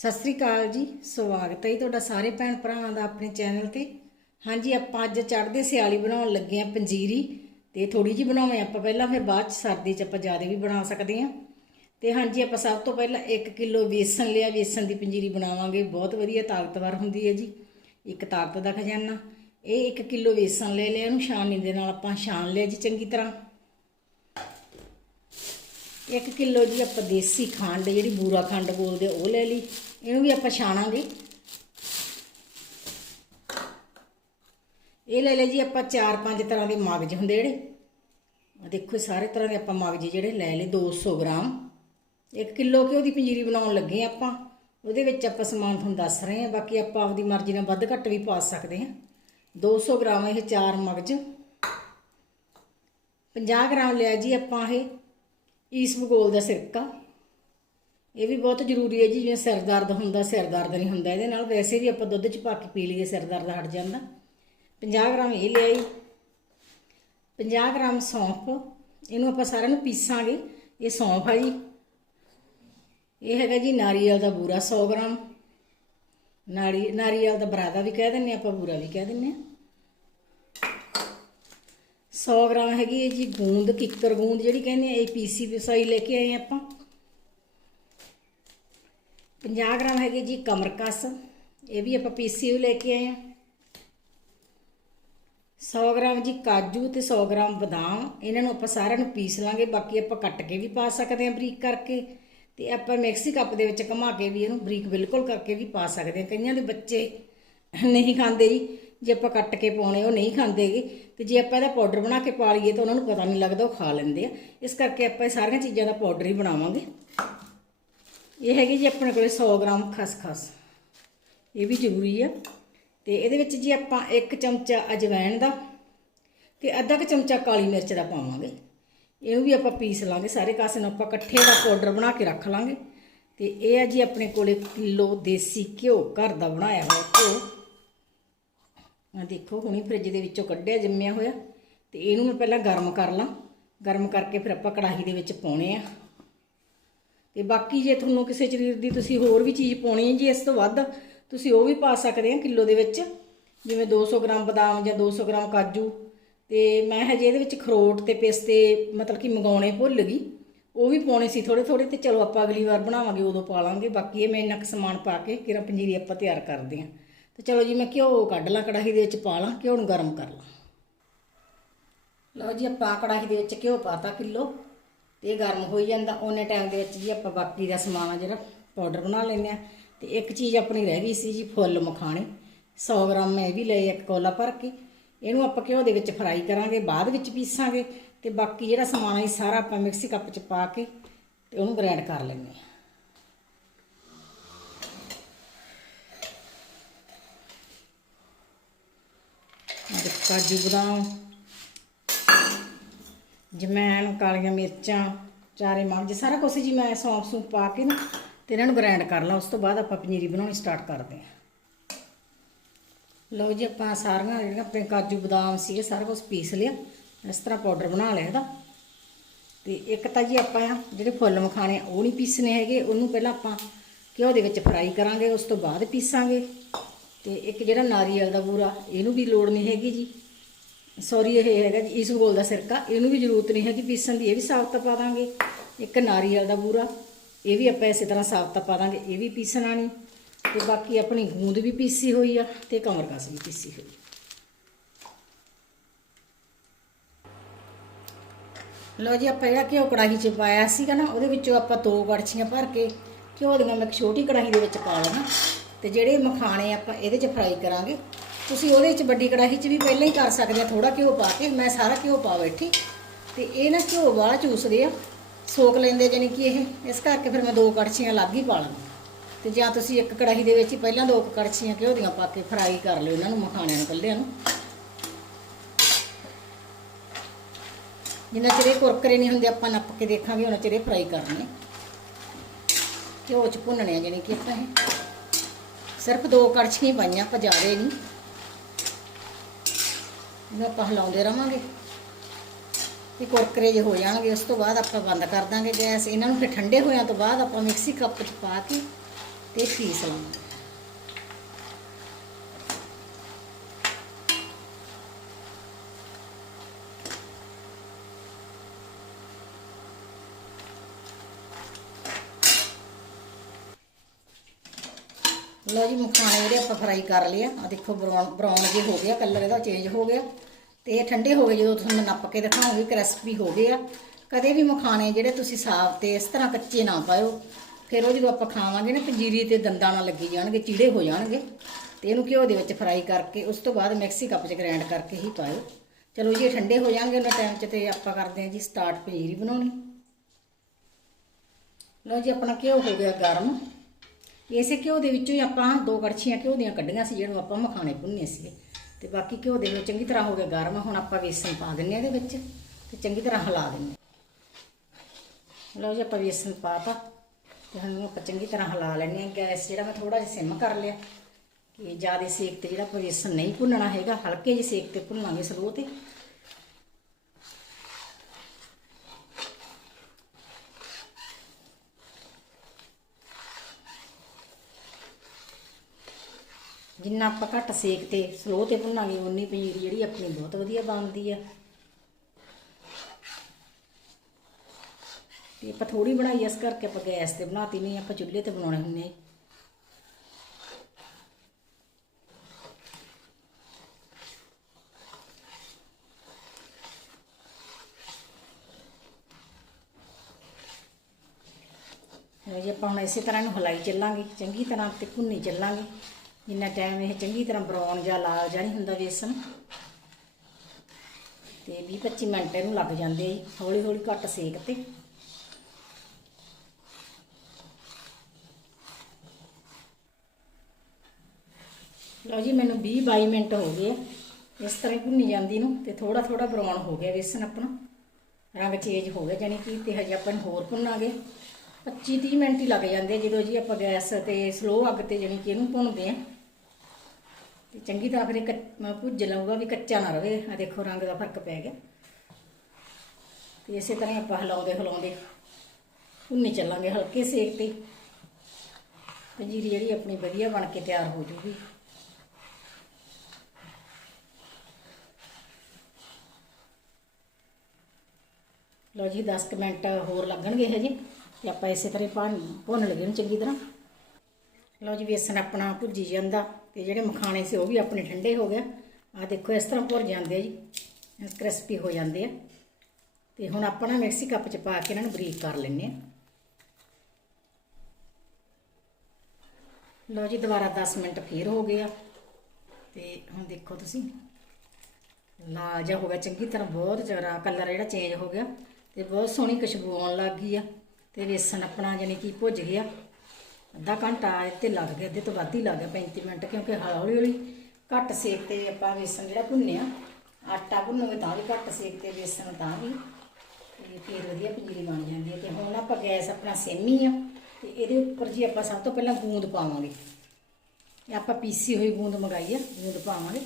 ਸਤਿ ਸ੍ਰੀ ਅਕਾਲ ਜੀ, ਸਵਾਗਤ ਹੈ ਜੀ ਤੁਹਾਡਾ ਸਾਰੇ ਭੈਣ ਭਰਾਵਾਂ ਦਾ ਆਪਣੇ ਚੈਨਲ ਤੇ। ਹਾਂਜੀ, ਆਪਾਂ ਅੱਜ ਚੜ੍ਹਦੇ ਸਿਆਲੀ ਬਣਾਉਣ ਲੱਗੇ ਆ ਪੰਜੀਰੀ ਤੇ ਥੋੜੀ ਜੀ ਬਣਾਉਵੇਂ ਆਪਾਂ ਪਹਿਲਾਂ, ਫਿਰ ਬਾਅਦ ਚ ਸਰਦੀ ਚ ਆਪਾਂ ਜ਼ਿਆਦਾ ਵੀ ਬਣਾ ਸਕਦੇ ਆ ਤੇ ਹਾਂਜੀ, ਆਪਾਂ ਸਭ ਤੋਂ ਪਹਿਲਾਂ 1 ਕਿਲੋ ਵੇਸਣ ਲਿਆ, ਵੇਸਣ ਦੀ ਪੰਜੀਰੀ ਬਣਾਵਾਂਗੇ। ਬਹੁਤ ਵਧੀਆ ਤਾਕਤਵਰ ਹੁੰਦੀ ਹੈ ਜੀ, ਇੱਕ ਤਾਕਤ ਦਾ ਖਜ਼ਾਨਾ। ਇਹ 1 ਕਿਲੋ ਵੇਸਣ ਲੈ ਲਿਆ, ਇਹਨੂੰ ਛਾਣਨੀ ਦੇ ਨਾਲ ਆਪਾਂ ਛਾਣ ਲਿਆ ਜੀ ਚੰਗੀ ਤਰ੍ਹਾਂ। 1 ਕਿਲੋ ਜੀ ਆਪਾਂ ਦੇਸੀ ਖੰਡ, ਜਿਹੜੀ ਬੂਰਾ ਖੰਡ ਬੋਲਦੇ ਉਹ ਲੈ ਲਈ। ਇਹਨੂੰ ਵੀ ਆਪਾਂ ਛਾਣਾਂਗੇ। ਇਹ ਲੈ ਲੈ ਜੀ, ਆਪਾਂ 4-5 ਤਰ੍ਹਾਂ ਦੇ ਮਗਜ ਹੁੰਦੇ ਜਿਹੜੇ। ਦੇਖੋ, ਇਹ ਸਾਰੇ ਤਰ੍ਹਾਂ ਦੇ ਆਪਾਂ ਮਗਜ ਜਿਹੜੇ ਲੈ ਲਏ 200 ਗ੍ਰਾਮ। 1 ਕਿਲੋ ਘਿਓ ਦੀ ਪੰਜੀਰੀ ਬਣਾਉਣ ਲੱਗੇ ਆਪਾਂ। ਉਹਦੇ ਵਿੱਚ ਆਪਾਂ ਸਮਾਨ ਤੁਹਾਨੂੰ ਦੱਸ ਰਹੇ ਹਾਂ। ਬਾਕੀ ਆਪਾਂ ਆਪਦੀ ਮਰਜ਼ੀ ਨਾਲ ਵੱਧ ਘੱਟ ਵੀ ਪਾ ਸਕਦੇ ਆ 200 ਗ੍ਰਾਮ ਇਹ ਚਾਰ ਮਗਜ। 50 ਗ੍ਰਾਮ ਲਿਆ ਜੀ ਆਪਾਂ ਇਹ। ਈਸ ਭੂਗੋਲ ਦਾ ਸਿਰਕਾ। ਇਹ ਵੀ ਬਹੁਤ ਜ਼ਰੂਰੀ ਹੈ ਜੀ, ਜਿਵੇਂ ਸਿਰ ਦਰਦ ਹੁੰਦਾ ਸਿਰ ਦਰਦ ਨਹੀਂ ਹੁੰਦਾ। ਇਹਦੇ ਨਾਲ ਵੈਸੇ ਵੀ ਆਪਾਂ ਦੁੱਧ ਚ ਪਾ ਕੇ ਪੀ ਲਈਏ ਸਿਰ ਦਰਦ ਹਟ ਜਾਂਦਾ। 50 ਗ੍ਰਾਮ ਇਹ ਲਿਆਈ। 50 ਗ੍ਰਾਮ ਸੌਂਫ। ਇਹਨੂੰ ਆਪਾਂ ਸਾਰਿਆਂ ਨੂੰ ਪੀਸਾਂਗੇ। ਇਹ ਸੌਂਫ ਹੈ ਜੀ। ਇਹ ਹੈਗਾ ਜੀ ਨਾਰੀਅਲ ਦਾ ਬੂਰਾ 100 ਗ੍ਰਾਮ। ਨਾਰੀ, ਨਾਰੀਅਲ ਦਾ ਬਰਾਦਾ ਵੀ ਕਹਿ ਦਿੰਨੇ ਆਪਾਂ ਬੂਰਾ ਵੀ ਕਹਿ ਦਿੰਨੇ ਆ 100 ਗ੍ਰਾਮ ਹੈਗੀ ਹੈ ਜੀ ਗੂੰਦ, ਕਿੱਕਰ ਗੂੰਦ ਜਿਹੜੀ ਕਹਿੰਦੇ ਆ ਇਹ ਪੀਸੀ ਪਿਸਾਈ ਲੈ ਕੇ ਆਏ ਆਪਾਂ। 50 ਗ੍ਰਾਮ ਹੈਗੇ ਜੀ ਕਮਰਕਸ ਇਹ ਵੀ ਆਪਾਂ ਪੀਸੀ ਲੈ ਕੇ ਆਏ ਆ। 100 ਗ੍ਰਾਮ ਜੀ ਕਾਜੂ ਤੇ 100 ਗ੍ਰਾਮ ਬਦਾਮ, ਇਹਨਾਂ ਨੂੰ ਆਪਾਂ ਸਾਰਿਆਂ ਨੂੰ ਪੀਸ ਲਾਂਗੇ, ਬਾਕੀ ਆਪਾਂ ਕੱਟ ਕੇ ਵੀ ਪਾ ਸਕਦੇ ਹਾਂ ਬਰੀਕ ਕਰਕੇ, ਤੇ ਆਪਾਂ ਮਿਕਸੀ ਕੱਪ ਦੇ ਵਿੱਚ ਘੁਮਾ ਕੇ ਵੀ ਇਹਨੂੰ ਬਰੀਕ ਬਿਲਕੁਲ ਕਰਕੇ ਵੀ ਪਾ ਸਕਦੇ ਹਾਂ ਕਈਆਂ ਦੇ ਬੱਚੇ ਨਹੀਂ ਖਾਂਦੇ ਜੀ ਜੇ ਆਪਾਂ ਕੱਟ ਕੇ ਪਾਉਣੇ, ਉਹ ਨਹੀਂ ਖਾਂਦੇਗੇ ਤੇ ਜੇ ਆਪਾਂ ਇਹਦਾ ਪਾਊਡਰ ਬਣਾ ਕੇ ਪਾ ਲਈਏ ਤਾਂ ਉਹਨਾਂ ਨੂੰ ਪਤਾ ਨਹੀਂ ਲੱਗਦਾ ਉਹ ਖਾ ਲੈਂਦੇ ਆ। ਇਸ ਕਰਕੇ ਆਪਾਂ ਇਹ ਸਾਰੀਆਂ ਚੀਜ਼ਾਂ ਦਾ ਪਾਊਡਰ ਹੀ ਬਣਾਵਾਂਗੇ। ਇਹ ਹੈਗੀ ਜੀ ਆਪਣੇ ਕੋਲੇ 100 ਗ੍ਰਾਮ ਖਸਖਸ। ਇਹ ਵੀ ਜ਼ਰੂਰੀ ਆ। ਤੇ ਇਹਦੇ ਵਿੱਚ ਜੀ ਆਪਾਂ 1 ਚਮਚਾ ਅਜਵਾਇਣ ਦਾ ਤੇ ਅੱਧਾ ਕੁ ਚਮਚਾ ਕਾਲੀ ਮਿਰਚ ਦਾ ਪਾਵਾਂਗੇ। ਇਹਨੂੰ ਵੀ ਆਪਾਂ ਪੀਸ ਲਾਂਗੇ ਸਾਰੇ ਕਾਸੇ ਨੂੰ। ਆਪਾਂ ਇਕੱਠੇ ਦਾ ਪਾਊਡਰ ਬਣਾ ਕੇ ਰੱਖ ਲਾਂਗੇ। ਤੇ ਇਹ ਆ ਜੀ ਆਪਣੇ ਕੋਲੇ ਕਿਲੋ ਦੇਸੀ ਘਿਓ ਘਰ ਦਾ ਬਣਾਇਆ ਹੋਇਆ ਘਿਓ। ਆ ਦੇਖੋ, ਹੁਣੀ ਫ੍ਰਿਜ ਦੇ ਵਿੱਚੋਂ ਕੱਢਿਆ, ਜੰਮਿਆ ਹੋਇਆ। ਤੇ ਇਹਨੂੰ ਮੈਂ ਪਹਿਲਾਂ ਗਰਮ ਕਰ ਲਾਂ। ਗਰਮ ਕਰਕੇ ਫਿਰ ਆਪਾਂ ਕੜਾਹੀ ਦੇ ਵਿੱਚ ਪਾਉਣੇ ਆ। ਤੇ ਬਾਕੀ ਜੇ ਤੁਹਾਨੂੰ ਕਿਸੇ ਚੀਜ਼ ਦੀ ਤੁਸੀਂ ਹੋਰ ਵੀ ਚੀਜ਼ ਪਾਉਣੀ ਹੈ ਜੀ, ਇਸ ਤੋਂ ਵੱਧ ਤੁਸੀਂ ਉਹ ਵੀ ਪਾ ਸਕਦੇ ਆ ਕਿਲੋ ਦੇ ਵਿੱਚ। ਜਿਵੇਂ 200 ਗ੍ਰਾਮ ਬਦਾਮ ਜਾਂ 200 ਗ੍ਰਾਮ ਕਾਜੂ। ਤੇ ਮੈਂ ਹਜੇ ਇਹਦੇ ਵਿੱਚ ਖਰੋਟ ਤੇ ਪਿਸਤੇ, ਮਤਲਬ ਕਿ ਮੰਗਾਉਣੇ ਭੁੱਲ ਗਈ। ਉਹ ਵੀ ਪਾਉਣੇ ਸੀ ਥੋੜੇ ਥੋੜੇ ਤੇ ਚਲੋ ਆਪਾਂ ਅਗਲੀ ਵਾਰ ਬਣਾਵਾਂਗੇ, ਉਦੋਂ ਪਾ ਲਾਂਗੇ। ਬਾਕੀ ਇਹ ਮੈਂ ਇੰਨਾ ਕੁ ਸਮਾਨ ਪਾ ਕੇ ਕਿਰਾ ਪੰਜੀਰੀ ਆਪਾਂ ਤਿਆਰ ਕਰਦੇ ਆਂ। ਤੇ ਚਲੋ ਜੀ ਮੈਂ ਘਿਓ ਕੱਢ ਲਾਂ, ਕੜਾਹੀ ਦੇ ਵਿੱਚ ਪਾ ਲਾਂ, ਘਿਓ ਨੂੰ ਗਰਮ ਕਰ ਲਾਂ। ਲਓ ਜੀ, ਆਪਾਂ ਕੜਾਹੀ ਦੇ ਵਿੱਚ ਘਿਓ ਪਾਤਾ ਕਿਲੋ, ਤੇ ਇਹ ਗਰਮ ਹੋਈ ਜਾਂਦਾ। ਉਹਨੇ ਟਾਈਮ ਦੇ ਵਿੱਚ ਜੀ ਆਪਾਂ ਬਾਕੀ ਦਾ ਸਮਾਨ ਜਿਹੜਾ ਪਾਊਡਰ ਬਣਾ ਲੈਂਦੇ ਆ ਤੇ ਇੱਕ ਚੀਜ਼ ਆਪਣੀ ਰਹਿ ਗਈ ਸੀ ਜੀ, ਫੁੱਲ ਮਖਾਣੇ। 100 ਗ੍ਰਾਮ ਮੈਂ ਇਹ ਵੀ ਲਏ ਇੱਕ ਕੋਲਾ ਭਰ ਕੇ। ਇਹਨੂੰ ਆਪਾਂ ਘਿਓ ਦੇ ਵਿੱਚ ਫਰਾਈ ਕਰਾਂਗੇ, ਬਾਅਦ ਵਿੱਚ ਪੀਸਾਂਗੇ। ਤੇ ਬਾਕੀ ਜਿਹੜਾ ਸਮਾਨ ਹੈ, ਸਾਰਾ ਆਪਾਂ ਮਿਕਸੀ ਕੱਪ 'ਚ ਪਾ ਕੇ ਤੇ ਉਹਨੂੰ ਗ੍ਰਾਈਂਡ ਕਰ ਲੈਂਦੇ ਆ ਤੇ ਕਾਜੂ ਬਦਾਮ, ਜਮੈਣ, ਕਾਲੀਆਂ ਮਿਰਚਾਂ, ਚਾਰੇ ਮਗਜ ਸਾਰਾ ਕੁਝ ਜੀ ਮੈਂ ਸੌਂਫ ਸੂਪ ਪਾ ਕੇ ਨਾ ਤੇ ਇਹਨਾਂ ਨੂੰ ਗ੍ਰਾਈਂਡ ਕਰ ਲਾਂ, ਉਸ ਤੋਂ ਬਾਅਦ ਆਪਾਂ ਪਨੀਰੀ ਬਣਾਉਣੀ ਸਟਾਰਟ ਕਰਦੇ ਹਾਂ। ਲਓ ਜੀ ਆਪਾਂ ਸਾਰੀਆਂ ਜਿਹੜੀਆਂ ਆਪਣੇ ਕਾਜੂ ਬਦਾਮ ਸੀਗੇ, ਸਾਰਾ ਕੁਝ ਪੀਸ ਲਿਆ, ਇਸ ਤਰ੍ਹਾਂ ਪਾਊਡਰ ਬਣਾ ਲਿਆ ਇਹਦਾ। ਤੇ ਇੱਕ ਤਾਂ ਜੀ ਆਪਾਂ ਜਿਹੜੇ ਫੁੱਲ ਮਖਾਣੇ ਉਹ ਨਹੀਂ ਪੀਸਨੇ ਹੈਗੇ, ਉਹਨੂੰ ਪਹਿਲਾਂ ਆਪਾਂ ਘਿਓ ਦੇ ਵਿੱਚ ਫਰਾਈ ਕਰਾਂਗੇ, ਉਸ ਤੋਂ ਬਾਅਦ ਪੀਸਾਂਗੇ। ਤੇ ਇੱਕ ਜਿਹੜਾ ਨਾਰੀਅਲ ਦਾ ਬੂਰਾ, ਇਹਨੂੰ ਵੀ ਲੋੜ ਨਹੀਂ ਹੈਗੀ ਜੀ। ਸੌਰੀ ਇਹ ਹੈਗਾ ਜੀ, ਇਸ ਗੋਲ ਦਾ ਸਿਰਕਾ। ਇਹਨੂੰ ਵੀ ਜ਼ਰੂਰਤ ਨਹੀਂ ਹੈਗੀ, ਪੀਸਣ ਦੀ ਇਹ ਵੀ ਸਾਬਤ ਪਾ ਦਾਂਗੇ। ਇੱਕ ਨਾਰੀਅਲ ਦਾ ਬੂਰਾ, ਇਹ ਵੀ ਆਪਾਂ ਇਸੇ ਤਰ੍ਹਾਂ ਸਾਬਤ ਪਾ ਦਾਂਗੇ। ਇਹ ਵੀ ਪੀਸਣਾ ਨਹੀਂ। ਤੇ ਬਾਕੀ ਆਪਣੀ ਗੂੰਦ ਵੀ ਪੀਸੀ ਹੋਈ ਆ ਤੇ ਕਮਰਕਸ ਵੀ ਪੀਸੀ ਹੋਈ। ਲਓ ਜੀ, ਆਪਾਂ ਜਿਹੜਾ ਘਿਓ ਕੜਾਹੀ 'ਚ ਪਾਇਆ ਸੀਗਾ ਨਾ, ਉਹਦੇ ਵਿੱਚੋਂ ਆਪਾਂ ਦੋ ਕੜਛੀਆਂ ਭਰ ਕੇ ਘਿਓ ਦੀਆਂ ਮੈਂ ਇੱਕ ਛੋਟੀ ਕੜਾਹੀ ਦੇ ਵਿੱਚ ਪਾ ਲੈਣਾ ਤੇ ਜਿਹੜੇ ਮਖਾਣੇ ਆਪਾਂ ਇਹਦੇ 'ਚ ਫਰਾਈ ਕਰਾਂਗੇ ਤੁਸੀਂ ਉਹਦੇ 'ਚ ਵੱਡੀ ਕੜਾਹੀ 'ਚ ਵੀ ਪਹਿਲਾਂ ਹੀ ਕਰ ਸਕਦੇ ਆ ਥੋੜਾ ਘਿਓ ਪਾ ਕੇ, ਮੈਂ ਸਾਰਾ ਘਿਓ ਪਾ ਬੈਠੀ। ਤੇ ਇਹ ਨਾ ਘਿਓ ਵਾਲਾ ਚੂਸਦੇ ਆ, ਸੋਕ ਲੈਂਦੇ ਜਾਨੀ ਕਿ ਇਹ, ਇਸ ਕਰਕੇ ਫਿਰ ਮੈਂ ਦੋ ਕੜਛੀਆਂ ਲੱਗ ਹੀ ਪਾ ਲਾਂਗੀ ਤੇ ਜਾਂ ਤੁਸੀਂ ਇੱਕ ਕੜਾਹੀ ਦੇ ਵਿੱਚ ਹੀ ਪਹਿਲਾਂ ਦੋ ਕੜਛੀਆਂ ਘਿਓ ਦੀਆਂ ਪਾ ਕੇ ਫਰਾਈ ਕਰ ਲਿਓ ਇਹਨਾਂ ਨੂੰ, ਮਖਾਣਿਆਂ ਨੂੰ, ਕੱਲਿਆਂ ਨੂੰ। ਜਿੰਨਾ ਚਿਰ ਇਹ ਕੁਰਕਰੇ ਨਹੀਂ ਹੁੰਦੇ, ਆਪਾਂ ਨੱਪ ਕੇ ਦੇਖਾਂਗੇ, ਉਹਨਾਂ ਚਿਰ ਇਹ ਫਰਾਈ ਕਰਨੇ। ਘਿਓ ਚ ਭੁੰਨਣੇ ਆ ਜਾਨੀ ਕਿ ਆਪਾਂ ਇਹ। ਸਿਰਫ ਦੋ ਕੜਛੀਆਂ ਹੀ ਪਾਈਆਂ, ਆਪਾਂ ਜ਼ਿਆਦਾ ਨਹੀਂ। ਇਹਨੂੰ ਆਪਾਂ ਹਿਲਾਉਂਦੇ ਰਵਾਂਗੇ। ਇਹ ਕੁਰਕਰੇ ਜੇ ਹੋ ਜਾਣਗੇ, ਉਸ ਤੋਂ ਬਾਅਦ ਆਪਾਂ ਬੰਦ ਕਰ ਦਾਂਗੇ ਗੈਸ। ਇਹਨਾਂ ਨੂੰ ਫਿਰ ਠੰਡੇ ਹੋਇਆਂ ਤੋਂ ਬਾਅਦ ਆਪਾਂ ਮਿਕਸੀ ਕੱਪ 'ਚ ਪਾ ਕੇ ਤੇ ਪੀਸ ਲਾਂਗੇ ਲਓ ਜੀ ਮਖਾਣੇ ਜਿਹੜੇ ਆਪਾਂ ਫਰਾਈ ਕਰ ਲਏ ਆ। ਦੇਖੋ ਬਰਾਊਨ ਬਰਾਊਨ ਜੇ ਹੋ ਗਿਆ ਕਲਰ ਇਹਦਾ ਚੇਂਜ ਹੋ ਗਿਆ। ਤੇ ਇਹ ਠੰਡੇ ਹੋ ਗਏ, ਜਦੋਂ ਤੁਹਾਨੂੰ ਨੱਪ ਕੇ ਦਿਖਾਉਂਗੀ ਕ੍ਰਿਸਪੀ ਹੋ ਗਏ ਆ। ਕਦੇ ਵੀ ਮਖਾਣੇ ਜਿਹੜੇ ਤੁਸੀਂ ਸਾਫ਼ ਤੇ ਇਸ ਤਰ੍ਹਾਂ ਕੱਚੇ ਨਾ ਪਾਇਓ, ਫਿਰ ਉਹ ਜਦੋਂ ਆਪਾਂ ਖਾਵਾਂਗੇ ਨਾ, ਪੰਜੀਰੀ ਤੇ ਦੰਦਾਂ ਨਾਲ ਲੱਗੀ ਜਾਣਗੇ, ਚੀੜੇ ਹੋ ਜਾਣਗੇ। ਤੇ ਇਹਨੂੰ ਘਿਓ ਦੇ ਵਿੱਚ ਫਰਾਈ ਕਰਕੇ, ਉਸ ਤੋਂ ਬਾਅਦ ਮਿਕਸੀ ਕੱਪ 'ਚ ਗ੍ਰਾਈਂਡ ਕਰਕੇ ਹੀ ਪਾਇਓ। ਚਲੋ ਜੀ, ਇਹ ਠੰਡੇ ਹੋ ਜਾਣਗੇ ਉਹਨਾਂ ਟਾਈਮ 'ਚ ਤੇ ਆਪਾਂ ਕਰਦੇ ਹਾਂ ਜੀ ਸਟਾਰਟ ਪੰਜੀਰੀ ਬਣਾਉਣੀ। ਲਓ ਜੀ, ਆਪਣਾ ਘਿਓ ਹੋ ਗਿਆ ਗਰਮ। ਇਸੇ ਘਿਓ ਦੇ ਵਿੱਚੋਂ ਹੀ ਆਪਾਂ ਦੋ ਕੜਛੀਆਂ ਘਿਓ ਦੀਆਂ ਕੱਢੀਆਂ ਸੀ ਜਿਹੜੀਆਂ ਆਪਾਂ ਮਖਾਣੇ ਭੁੰਨੇ ਸੀ ਤੇ ਬਾਕੀ ਘਿਓ ਦੇ ਵਿੱਚ ਚੰਗੀ ਤਰ੍ਹਾਂ ਹੋ ਗਿਆ ਗਰਮ, ਹੁਣ ਆਪਾਂ ਵੇਸਣ ਪਾ ਦਿੰਨੇ ਆ ਇਹਦੇ ਵਿੱਚ ਤੇ ਚੰਗੀ ਤਰ੍ਹਾਂ ਹਿਲਾ ਦਿੰਨੇ ਲਓ ਜੀ, ਆਪਾਂ ਵੇਸਣ ਪਾਤਾ ਤੇ ਹੁਣ ਆਪਾਂ ਚੰਗੀ ਤਰ੍ਹਾਂ ਹਿਲਾ ਲੈਣੇ ਆ ਗੈਸ ਜਿਹੜਾ ਮੈਂ ਥੋੜਾ ਜਿਹਾ ਸਿਮ ਕਰ ਲਿਆ ਕਿ ਜ਼ਿਆਦਾ ਸੇਕ ਤੇ ਜਿਹੜਾ ਆਪਾਂ ਵੇਸਣ ਨਹੀਂ ਭੁੰਨਣਾ ਹੈਗਾ, ਹਲਕੇ ਜਿਹੇ ਸੇਕ ਤੇ ਭੁੰਨਾਂਗੇ ਸਲੋ ਤੇ। ਜਿੰਨਾ ਆਪਾਂ ਘੱਟ ਸੇਕ ਤੇ ਸਲੋ ਤੇ ਭੁੰਨਾਂਗੇ ਉਨੀ ਪਨੀਰ ਜਿਹੜੀ ਆਪਣੀ ਬਹੁਤ ਵਧੀਆ ਬਣਦੀ ਆ। ਤੇ ਆਪਾਂ ਥੋੜੀ ਬਣਾਈ ਇਸ ਕਰਕੇ ਆਪਾਂ ਗੈਸ ਤੇ ਬਣਾਤੀ ਨਹੀਂ, ਆਪਾਂ ਚੁੱਲ੍ਹੇ ਤੇ ਬਣਾਉਣੇ ਹੁੰਦੇ ਆ। ਆਪਾਂ ਹੁਣ ਇਸੇ ਤਰ੍ਹਾਂ ਇਹਨੂੰ ਹਲਾਈ ਚੱਲਾਂਗੇ, ਚੰਗੀ ਤਰ੍ਹਾਂ ਤੇ ਭੁੰਨੀ ਚੱਲਾਂਗੇ। ਜਿੰਨਾ ਟਾਈਮ ਇਹ ਚੰਗੀ ਤਰ੍ਹਾਂ ਬਰਾਊਨ ਜਾਂ ਲਾਲ ਜਾਂ ਨਹੀਂ ਹੁੰਦਾ ਵੇਸਣ। ਤੇ 20 25 ਮਿੰਟ ਇਹਨੂੰ ਲੱਗ ਜਾਂਦੇ ਹੌਲੀ ਹੌਲੀ ਘੱਟ ਸੇਕ ਤੇ। ਲਓ ਜੀ, ਮੈਨੂੰ 20 22 ਮਿੰਟ ਹੋ ਗਏ ਆ। ਇਸ ਤਰ੍ਹਾਂ ਹੀ ਭੁੰਨੀ ਜਾਂਦੀ ਨੂੰ ਤੇ ਥੋੜਾ ਥੋੜਾ ਬਰਾਊਨ ਹੋ ਗਿਆ ਵੇਸਨ ਆਪਣਾ। ਰੰਗ ਚੇਂਜ ਹੋ ਗਿਆ ਜਾਨੀ ਕਿ ਤੇ ਹਜੇ ਆਪਾਂ ਨੂੰ ਹੋਰ ਭੁੰਨਾਂਗੇ। 25 30 ਮਿੰਟ ਹੀ ਲੱਗ ਜਾਂਦੇ ਜਦੋਂ ਜੀ ਆਪਾਂ ਗੈਸ ਤੇ ਸਲੋ ਅੱਗ ਤੇ ਜਾਨੀ ਕਿ ਇਹਨੂੰ ਭੁੰਨਦੇ ਆ। ਤੇ ਚੰਗੀ ਤਰ੍ਹਾਂ ਫਿਰ ਇਹ ਕੱਚ- ਅਹ ਭੁੱਜ ਲਊਗਾ ਵੀ ਕੱਚਾ ਨਾ ਰਵੇ ਆ ਦੇਖੋ ਰੰਗ ਦਾ ਫ਼ਰਕ ਪੈ ਗਿਆ। ਤੇ ਇਸੇ ਤਰ੍ਹਾਂ ਹੀ ਆਪਾਂ ਹਿਲਾਉਂਦੇ ਹਿਲਾਉਂਦੇ ਭੁੰਨੀ ਚੱਲਾਂਗੇ ਹਲਕੇ ਸੇਕ ਤੇ। ਪੰਜੀਰੀ ਜਿਹੜੀ ਆਪਣੀ ਵਧੀਆ ਬਣ ਕੇ ਤਿਆਰ ਹੋ ਜੂਗੀ। ਲਓ ਜੀ 10 ਕੁ ਮਿੰਟ ਹੋਰ ਲੱਗਣਗੇ ਹਜੇ, ਤੇ ਆਪਾਂ ਇਸੇ ਤਰ੍ਹਾਂ ਹੀ ਭੰਨ ਭੁੰਨ ਲਗੇ ਨੂੰ ਚੰਗੀ ਤਰ੍ਹਾਂ। ਲਓ ਜੀ, ਵੇਸਣ ਆਪਣਾ ਭੁੱਜੀ ਜਾਂਦਾ। ਤੇ ਜਿਹੜੇ ਮਖਾਣੇ ਸੀ ਉਹ ਵੀ ਆਪਣੇ ਠੰਡੇ ਹੋ ਗਏ। ਆ ਦੇਖੋ, ਇਸ ਤਰ੍ਹਾਂ ਭੁਰ ਜਾਂਦੇ ਆ ਜੀ। ਕ੍ਰਿਸਪੀ ਹੋ ਜਾਂਦੇ ਆ। ਤੇ ਹੁਣ ਆਪਾਂ ਨਾ ਮਿਕਸੀ ਕੱਪ ਚ ਪਾ ਕੇ ਇਹਨਾਂ ਨੂੰ ਬਰੀਕ ਕਰ ਲੈਣੇ ਆ। ਲਓ ਜੀ, ਦੁਬਾਰਾ 10 ਮਿੰਟ ਫੇਰ ਹੋ ਗਏ ਆ। ਤੇ ਹੁਣ ਦੇਖੋ ਤੁਸੀਂ। ਲਾਲ ਜਿਹਾ ਹੋ ਗਿਆ, ਚੰਗੀ ਤਰ੍ਹਾਂ ਬਹੁਤ ਜ਼ਿਆਦਾ ਕਲਰ ਜਿਹੜਾ ਚੇਂਜ ਹੋ ਗਿਆ। ਤੇ ਬਹੁਤ ਸੋਹਣੀ ਖੁਸ਼ਬੂ ਆਉਣ ਲੱਗ ਗਈ ਆ। ਤੇ ਵੇਸਣ ਆਪਣਾ ਯਾਨੀ ਕਿ ਭੁੱਜ ਗਿਆ। ਅੱਧਾ ਘੰਟਾ ਇੱਥੇ ਲੱਗ ਗਿਆ, ਅੱਧੇ ਤੋਂ ਵੱਧ ਹੀ ਲੱਗ ਗਿਆ 35 ਮਿੰਟ, ਕਿਉਂਕਿ ਹੌਲੀ ਹੌਲੀ ਘੱਟ ਸੇਕ ਤੇ ਆਪਾਂ ਵੇਸਣ ਜਿਹੜਾ ਭੁੰਨਿਆ, ਆਟਾ ਭੁੰਨੋਗੇ ਤਾਂ ਵੀ ਘੱਟ ਸੇਕ ਤੇ ਵੇਸਣ ਤਾਂ ਵੀ, ਤੇ ਫਿਰ ਵਧੀਆ ਪੰਜੀਰੀ ਬਣ ਜਾਂਦੀ ਹੈ। ਤੇ ਹੁਣ ਆਪਾਂ ਗੈਸ ਆਪਣਾ ਸੇਮੀ ਆ, ਤੇ ਇਹਦੇ ਉੱਪਰ ਜੀ ਆਪਾਂ ਸਭ ਤੋਂ ਪਹਿਲਾਂ ਗੂੰਦ ਪਾਵਾਂਗੇ। ਆਪਾਂ ਪੀਸੀ ਹੋਈ ਗੂੰਦ ਮੰਗਾਈ ਆ ਗੂੰਦ ਪਾਵਾਂਗੇ।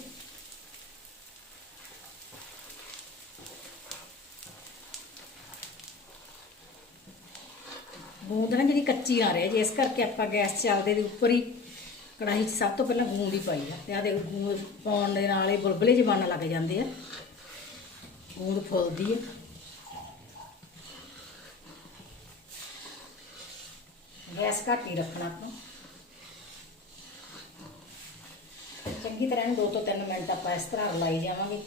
ਗੂੰਦ ਨਾ ਜਿਹੜੀ ਕੱਚੀ ਆ ਰਹੀ ਹੈ ਜੇ ਇਸ ਕਰਕੇ ਆਪਾਂ ਗੈਸ ਚੱਲਦੇ ਦੇ ਉੱਪਰ ਹੀ ਕੜਾਹੀ 'ਚ ਸਭ ਤੋਂ ਪਹਿਲਾਂ ਗੂੰਦ ਹੀ ਪਾਈ ਆ। ਤੇ ਆ ਦੇ ਗੂੰਦ ਪਾਉਣ ਦੇ ਨਾਲ ਇਹ ਬੁਲਬੁਲੇ ਜਿਹੇ ਲੱਗ ਜਾਂਦੇ ਆ। ਗੂੰਦ ਫੁੱਲਦੀ ਹੈ ਗੈਸ ਘੱਟ ਹੀ ਰੱਖਣਾ ਆਪਾਂ। ਚੰਗੀ ਤਰ੍ਹਾਂ ਇਹਨੂੰ 2 ਤੋਂ 3 ਮਿੰਟ ਆਪਾਂ ਇਸ ਤਰ੍ਹਾਂ ਲਾਈ ਜਾਵਾਂਗੇ।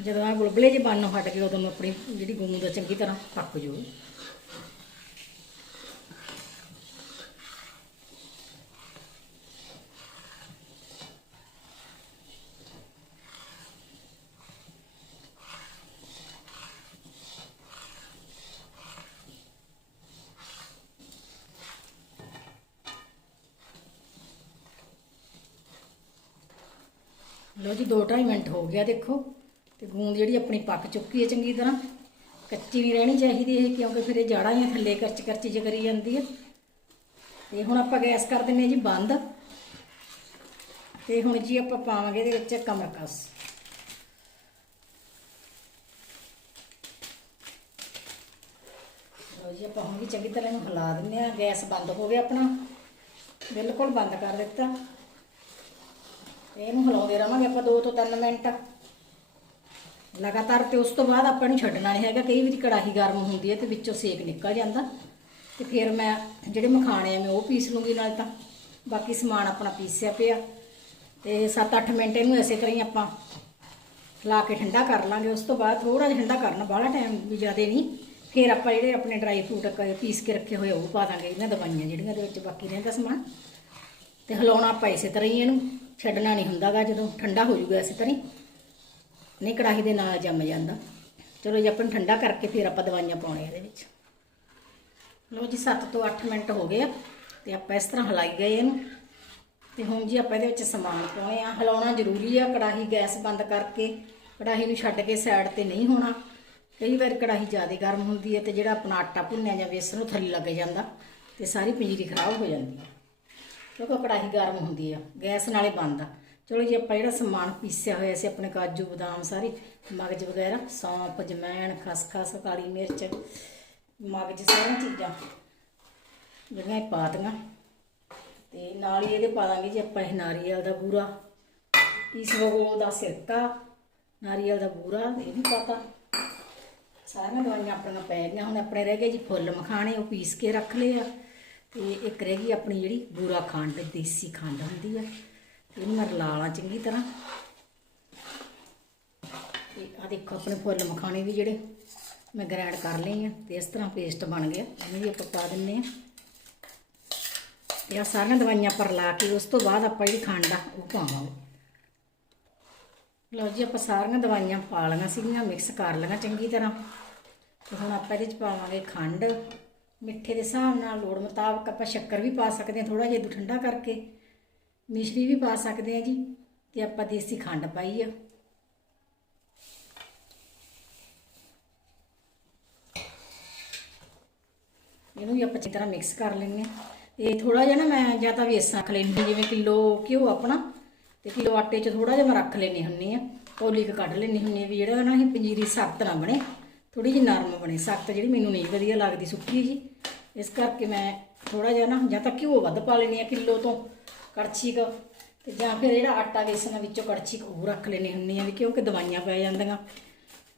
ਜਦੋਂ ਆ ਬੁਲਬੁਲੇ ਜਿਹੇ ਬਣਨੋਂ ਹਟ ਗਏ ਉਦੋਂ ਆਪਣੀ ਜਿਹੜੀ ਗੂੰਦ ਚੰਗੀ ਤਰ੍ਹਾਂ ਪੱਕ ਜੂਗੀ ਲਓ ਜੀ 2.5 ਮਿੰਟ ਹੋ ਗਿਆ ਦੇਖੋ। ਤੇ ਗੂੰਦ ਜਿਹੜੀ ਆਪਣੀ ਪੱਕ ਚੁੱਕੀ ਹੈ ਚੰਗੀ ਤਰ੍ਹਾਂ। ਕੱਚੀ ਨਹੀਂ ਰਹਿਣੀ ਚਾਹੀਦੀ ਇਹ, ਕਿਉਂਕਿ ਫਿਰ ਇਹ ਜਾੜਾਂ ਹੀ ਥੱਲੇ ਕਰਚ ਕਰਚੀ ਜਿ ਕਰੀ ਜਾਂਦੀ ਹੈ। ਤੇ ਹੁਣ ਆਪਾਂ ਗੈਸ ਕਰ ਦਿੰਨੇ ਜੀ ਬੰਦ। ਤੇ ਹੁਣ ਜੀ ਆਪਾਂ ਪਾਵਾਂਗੇ ਇਹਦੇ ਵਿੱਚ ਕਮਰਕਸ ਲਓ ਜੀ, ਆਪਾਂ ਹੁਣ ਵੀ ਚੰਗੀ ਤਰ੍ਹਾਂ ਇਹਨੂੰ ਹਿਲਾ ਦਿੰਦੇ ਆ। ਗੈਸ ਬੰਦ ਹੋ ਗਿਆ ਆਪਣਾ। ਬਿਲਕੁਲ ਬੰਦ ਕਰ ਦਿੱਤਾ। ਇਹਨੂੰ ਹਿਲਾਉਂਦੇ ਰਵਾਂਗੇ ਆਪਾਂ 2 ਤੋਂ 3 ਮਿੰਟ। ਲਗਾਤਾਰ ਤੇ ਉਸ ਤੋਂ ਬਾਅਦ ਆਪਾਂ ਨੂੰ ਛੱਡਣਾ ਨਹੀਂ ਹੈਗਾ, ਕਈ ਵਾਰੀ ਕੜਾਹੀ ਗਰਮ ਹੁੰਦੀ ਹੈ ਤੇ ਵਿੱਚੋਂ ਸੇਕ ਨਿਕਲ ਜਾਂਦਾ। ਤੇ ਫਿਰ ਮੈਂ ਜਿਹੜੇ ਮਖਾਣੇ ਆ, ਮੈਂ ਉਹ ਪੀਸ ਲੂੰਗੀ ਨਾਲ ਤਾਂ। ਬਾਕੀ ਸਮਾਨ ਆਪਣਾ ਪੀਸਿਆ ਪਿਆ। ਤੇ 7-8 ਮਿੰਟ ਇਹਨੂੰ ਐਸੇ ਤਰ੍ਹਾਂ ਹੀ ਆਪਾਂ ਲਾ ਕੇ ਠੰਡਾ ਕਰ ਲਾਂਗੇ। ਉਸ ਤੋਂ ਬਾਅਦ ਥੋੜਾ ਜਿਹਾ ਠੰਡਾ ਕਰਨਾ ਬਾਹਲਾ ਟਾਈਮ ਵੀ ਜ਼ਿਆਦਾ ਨਹੀਂ। ਫਿਰ ਆਪਾਂ ਜਿਹੜੇ ਆਪਣੇ ਡਰਾਈ ਫਰੂਟ ਕ- ਪੀਸ ਕੇ ਰੱਖੇ ਹੋਏ ਉਹ ਪਾ ਦਾਂਗੇ ਇਹਨਾਂ ਦਵਾਈਆਂ ਜਿਹੜੀਆਂ ਦੇ ਵਿੱਚ ਬਾਕੀ ਰਹਿੰਦਾ ਸਮਾਨ। ਤੇ ਹਿਲਾਉਣਾ ਆਪਾਂ ਇਸੇ ਤਰ੍ਹਾਂ ਹੀ ਇਹਨੂੰ। ਛੱਡਣਾ ਨਹੀਂ ਹੁੰਦਾਗਾ, ਜਦੋਂ ਠੰਡਾ ਹੋ ਜਾਊਗਾ ਇਸੇ ਤਰ੍ਹਾਂ ਨਹੀਂ, ਕੜਾਹੀ ਦੇ ਨਾਲ ਜੰਮ ਜਾਂਦਾ। ਚਲੋ ਜੀ, ਆਪਾਂ ਨੂੰ ਠੰਡਾ ਕਰਕੇ ਫਿਰ ਆਪਾਂ ਦਵਾਈਆਂ ਪਾਉਣੇ ਇਹਦੇ ਵਿੱਚ। ਲਓ ਜੀ 7 ਤੋਂ 8 ਮਿੰਟ ਹੋ ਗਏ ਆ, ਤੇ ਆਪਾਂ ਇਸ ਤਰ੍ਹਾਂ ਹਿਲਾਈ ਗਏ ਇਹਨੂੰ। ਤੇ ਹੁਣ ਜੀ ਆਪਾਂ ਇਹਦੇ ਵਿੱਚ ਸਮਾਨ ਪਾਉਣੇ ਆ। ਹਿਲਾਉਣਾ ਜ਼ਰੂਰੀ ਆ, ਕੜਾਹੀ ਗੈਸ ਬੰਦ ਕਰਕੇ। ਕੜਾਹੀ ਨੂੰ ਛੱਡ ਕੇ ਸਾਈਡ ਤੇ ਨਹੀਂ ਹੋਣਾ। ਕਈ ਵਾਰ ਕੜਾਹੀ ਜ਼ਿਆਦਾ ਗਰਮ ਹੁੰਦੀ ਹੈ ਤੇ ਜਿਹੜਾ ਆਪਣਾ ਆਟਾ ਭੁੰਨਿਆ ਜਾਂ ਵੇਸਣ, ਉਹ ਥੱਲੇ ਲੱਗ ਜਾਂਦਾ ਤੇ ਸਾਰੀ ਪੰਜੀਰੀ ਖਰਾਬ ਹੋ ਜਾਂਦੀ ਹੈ। ਕਿਉਂਕਿ ਕੜਾਹੀ ਗਰਮ ਹੁੰਦੀ ਆ, ਗੈਸ ਨਾਲੇ ਬੰਦ ਆ। ਚਲੋ ਜੀ, ਆਪਾਂ ਜਿਹੜਾ ਸਮਾਨ ਪੀਸਿਆ ਹੋਇਆ ਸੀ, ਆਪਣੇ ਕਾਜੂ, ਬਦਾਮ ਸਾਰੇ, ਮਗਜ ਵਗੈਰਾ, ਸੌਂਫ, ਜਮੈਣ ਖਸਖਸ ਕਾਲੀ ਮਿਰਚ, ਮਗਜ ਸਾਰੀਆਂ ਚੀਜ਼ਾਂ ਜਿਹੜੀਆਂ ਇਹ ਪਾ ਦਿੱਤੀਆਂ। ਤੇ ਨਾਲ ਹੀ ਇਹਦੇ ਪਾ ਦਾਂਗੇ ਜੀ ਆਪਾਂ ਇਹ ਨਾਰੀਅਲ ਦਾ ਬੂਰਾ। ਇਸਬਗੋਲ ਦਾ ਸਿਰਕਾ, ਨਾਰੀਅਲ ਦਾ ਬੂਰਾ, ਇਹ ਵੀ ਪਾਤਾ ਸਾਰੀਆਂ ਦਵਾਈਆਂ ਆਪਣੀਆਂ ਪੈ ਗਈਆਂ, ਹੁਣ ਆਪਣੇ ਰਹਿ ਗਏ ਜੀ ਫੁੱਲ ਮਖਾਣੇ, ਉਹ ਪੀਸ ਕੇ ਰੱਖ ਲਏ ਆ। ਤੇ ਇੱਕ ਰਹਿ ਗਈ ਆਪਣੀ ਜਿਹੜੀ ਬੂਰਾ ਖੰਡ ਦੇਸੀ ਖੰਡ ਹੁੰਦੀ ਆ। ਇਹਨੂੰ ਮੈਂ ਰਲਾ ਲਾਂ ਚੰਗੀ ਤਰ੍ਹਾਂ। ਤੇ ਆ ਦੇਖੋ ਆਪਣੇ ਫੁੱਲ ਮਖਾਣੇ ਵੀ ਜਿਹੜੇ ਮੈਂ ਗ੍ਰਾਈਂਡ ਕਰ ਲਏ ਆ ਤੇ ਇਸ ਤਰ੍ਹਾਂ ਪੇਸਟ ਬਣ ਗਿਆ। ਇਹਨੂੰ ਵੀ ਆਪਾਂ ਪਾ ਦਿੰਨੇ ਆ। ਤੇ ਆ ਸਾਰੀਆਂ ਦਵਾਈਆਂ ਪਰ ਲਾ ਕੇ ਉਸ ਤੋਂ ਬਾਅਦ ਆਪਾਂ ਜਿਹੜੀ ਖੰਡ ਆ ਉਹ ਪਾਵਾਂਗੇ। ਲਓ ਜੀ, ਆਪਾਂ ਸਾਰੀਆਂ ਦਵਾਈਆਂ ਪਾ ਲਈਆਂ ਸੀਗੀਆਂ, ਮਿਕਸ ਕਰ ਲਈਆਂ ਚੰਗੀ ਤਰ੍ਹਾਂ। ਤੇ ਹੁਣ ਆਪਾਂ ਇਹਦੇ ਚ ਪਾਵਾਂਗੇ ਖੰਡ। ਮਿੱਠੇ ਦੇ ਹਿਸਾਬ ਨਾਲ ਲੋੜ ਮੁਤਾਬਕ ਆਪਾਂ ਸ਼ੱਕਰ ਵੀ ਪਾ ਸਕਦੇ ਹਾਂ ਥੋੜਾ ਜਿਹਾ ਇਹਨੂੰ ਠੰਡਾ ਕਰਕੇ। ਮਿਸ਼ਰੀ ਵੀ ਪਾ ਸਕਦੇ ਹਾਂ ਜੀ ਤੇ ਆਪਾਂ ਦੇਸੀ ਖੰਡ ਪਾਈ ਆ। ਇਹਨੂੰ ਵੀ ਆਪਾਂ ਚੰਗੀ ਤਰ੍ਹਾਂ ਮਿਕਸ ਕਰ ਲੈਂਦੇ ਹਾਂ। ਤੇ ਥੋੜਾ ਜਿਹਾ ਨਾ ਮੈਂ ਜਾਂ ਤਾਂ ਵੇਸਣ ਰੱਖ ਲੈਂਦੀ ਹਾਂ, ਜਿਵੇਂ ਕਿਲੋ ਘਿਓ ਆਪਣਾ ਤੇ ਕਿਲੋ ਆਟੇ 'ਚ ਥੋੜਾ ਜਿਹਾ ਮੈਂ ਰੱਖ ਲੈਣੀ ਹੁੰਨੀ ਆ ਕੌਲੀ ਕੁ ਕੱਢ ਲੈਣੀ ਹੁੰਨੀ ਆ ਵੀ ਜਿਹੜਾ ਨਾ ਇਹ ਪੰਜੀਰੀ ਸਖਤ ਨਾ ਬਣੇ। ਥੋੜੀ ਜਿਹੀ ਨਰਮ ਬਣੇ, ਸਖਤ ਜਿਹੜੀ ਮੈਨੂੰ ਨਹੀਂ ਵਧੀਆ ਲੱਗਦੀ ਸੁੱਕੀ ਜੀ। ਇਸ ਕਰਕੇ ਮੈਂ ਥੋੜਾ ਜਿਹਾ ਨਾ, ਜਾਂ ਤਾਂ ਘਿਓ ਵੱਧ ਪਾ ਲੈਣੀ ਆ ਕਿਲੋ ਤੋਂ ਕੜਛੀ ਕ, ਤੇ ਜਾਂ ਫਿਰ ਜਿਹੜਾ ਆਟਾ ਵੇਸਣ ਵਿੱਚੋਂ ਕੜਛੀ ਕੁ ਉਹ ਰੱਖ ਲੈਣੀ ਹੁੰਦੀ ਆ ਵੀ ਕਿਉਂਕਿ ਦਵਾਈਆਂ ਪੈ ਜਾਂਦੀਆਂ।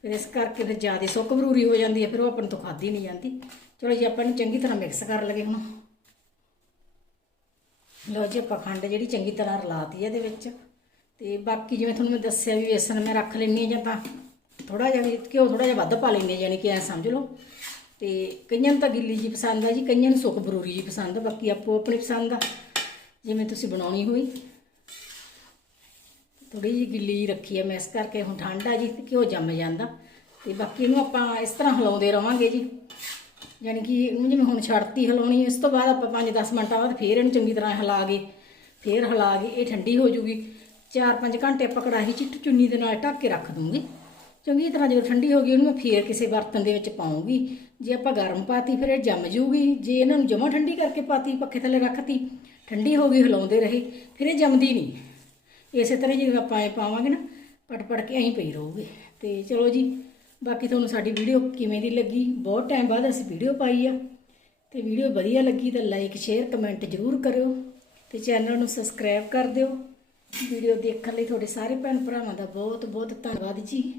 ਫਿਰ ਇਸ ਕਰਕੇ ਫਿਰ ਜ਼ਿਆਦਾ ਸੁੱਕ ਬਰੂਰੀ ਹੋ ਜਾਂਦੀ ਹੈ, ਫਿਰ ਉਹ ਆਪਾਂ ਤੋਂ ਖਾਦੀ ਨਹੀਂ ਜਾਂਦੀ। ਚਲੋ ਜੀ, ਆਪਾਂ ਇਹਨੂੰ ਚੰਗੀ ਤਰ੍ਹਾਂ ਮਿਕਸ ਕਰ ਲਗੇ ਹੁਣ। ਲਓ ਜੀ, ਆਪਾਂ ਖੰਡ ਜਿਹੜੀ ਚੰਗੀ ਤਰ੍ਹਾਂ ਰਲਾਤੀ ਇਹਦੇ ਵਿੱਚ। ਤੇ ਬਾਕੀ ਜਿਵੇਂ ਤੁਹਾਨੂੰ ਮੈਂ ਦੱਸਿਆ ਵੀ ਵੇਸਣ ਮੈਂ ਰੱਖ ਲੈਣੀ ਜਾਂ ਤਾਂ ਥੋੜਾ ਜਿਹਾ ਵੀ ਘਿਓ ਥੋੜਾ ਜਿਹਾ ਵੱਧ ਪਾ ਲੈਂਦੇ ਹਾਂ, ਯਾਨੀ ਕਿ ਐ ਸਮਝ ਲਓ। ਤੇ ਕਈਆਂ ਨੂੰ ਤਾਂ ਗਿੱਲੀ ਜੀ ਪਸੰਦ ਆ ਜੀ ਕਈਆਂ ਨੂੰ ਸੁੱਕ ਬਰੂਰੀ ਜੀ ਪਸੰਦ ਆ ਬਾਕੀ ਆਪੋ ਆਪਣੀ ਪਸੰਦ ਆ ਜਿਵੇਂ ਤੁਸੀਂ ਬਣਾਉਣੀ ਹੋਈ। ਥੋੜੀ ਜਿਹੀ ਗਿੱਲੀ ਜਿਹੀ ਰੱਖੀ ਆ ਮੈਂ ਇਸ ਕਰਕੇ ਹੁਣ ਠੰਡ ਆ ਜੀ ਤੇ ਘਿਓ ਜੰਮ ਜਾਂਦਾ। ਤੇ ਬਾਕੀ ਇਹਨੂੰ ਆਪਾਂ ਇਸ ਤਰ੍ਹਾਂ ਹਿਲਾਉਂਦੇ ਰਵਾਂਗੇ ਜੀ। ਯਾਨੀ ਕਿ ਇਹਨੂੰ ਜਿਵੇਂ ਹੁਣ ਛੱਡਤੀ ਹਿਲਾਉਣੀ ਇਸ ਤੋਂ ਬਾਅਦ ਆਪਾਂ 5-10 ਮਿੰਟਾਂ ਬਾਅਦ ਫੇਰ ਇਹਨੂੰ ਚੰਗੀ ਤਰ੍ਹਾਂ ਹਿਲਾ ਕੇ ਫੇਰ ਹਿਲਾ ਕੇ ਇਹ ਠੰਡੀ ਹੋ ਜੂਗੀ। 4-5 ਘੰਟੇ ਆਪਾਂ ਕੜਾਹੀ 'ਚ ਚੁੰਨੀ ਦੇ ਨਾਲ ਢੱਕ ਕੇ ਰੱਖ ਦੂੰਗੇ। ਚੰਗੀ ਤਰ੍ਹਾਂ ਜਦੋਂ ਠੰਡੀ ਹੋ ਗਈ, ਉਹਨੂੰ ਮੈਂ ਫੇਰ ਕਿਸੇ ਬਰਤਨ ਦੇ ਵਿੱਚ ਪਾਉਂਗੀ। ਜੇ ਆਪਾਂ ਗਰਮ ਪਾਤੀ, ਫਿਰ ਇਹ ਜੰਮ ਜੂਗੀ। ਜੇ ਇਹਨਾਂ ਨੂੰ ਜਮਾ ਠੰਡੀ ਕਰਕੇ ਪਾਤੀ, ਪੱਖੇ ਥੱਲੇ ਰੱਖਤੀ, ਠੰਡੀ ਹੋ ਗਈ, ਹਿਲਾਉਂਦੇ ਰਹੇ, ਫਿਰ ਇਹ ਜੰਮਦੀ ਨਹੀਂ। ਇਸੇ ਤਰ੍ਹਾਂ ਜਿਵੇਂ ਆਪਾਂ ਇਹ ਪਾਵਾਂਗੇ ਨਾ, ਪਟ ਪਟ ਕੇ ਐਂ ਪਈ ਰਹੂਗੀ। ਤੇ ਚਲੋ ਜੀ, ਬਾਕੀ ਤੁਹਾਨੂੰ ਸਾਡੀ ਵੀਡੀਓ ਕਿਵੇਂ ਦੀ ਲੱਗੀ? ਬਹੁਤ ਟਾਈਮ ਬਾਅਦ ਅਸੀਂ ਵੀਡੀਓ ਪਾਈ ਆ। ਤੇ ਵੀਡੀਓ ਵਧੀਆ ਲੱਗੀ ਤਾਂ ਲਾਈਕ, ਸ਼ੇਅਰ, ਕਮੈਂਟ ਜ਼ਰੂਰ ਕਰਿਓ। ਤੇ ਚੈਨਲ ਨੂੰ ਸਬਸਕ੍ਰਾਈਬ ਕਰ ਦਿਓ। ਵੀਡੀਓ ਦੇਖਣ ਲਈ ਤੁਹਾਡੇ ਸਾਰੇ ਭੈਣ ਭਰਾਵਾਂ ਦਾ ਬਹੁਤ ਬਹੁਤ ਧੰਨਵਾਦ ਜੀ।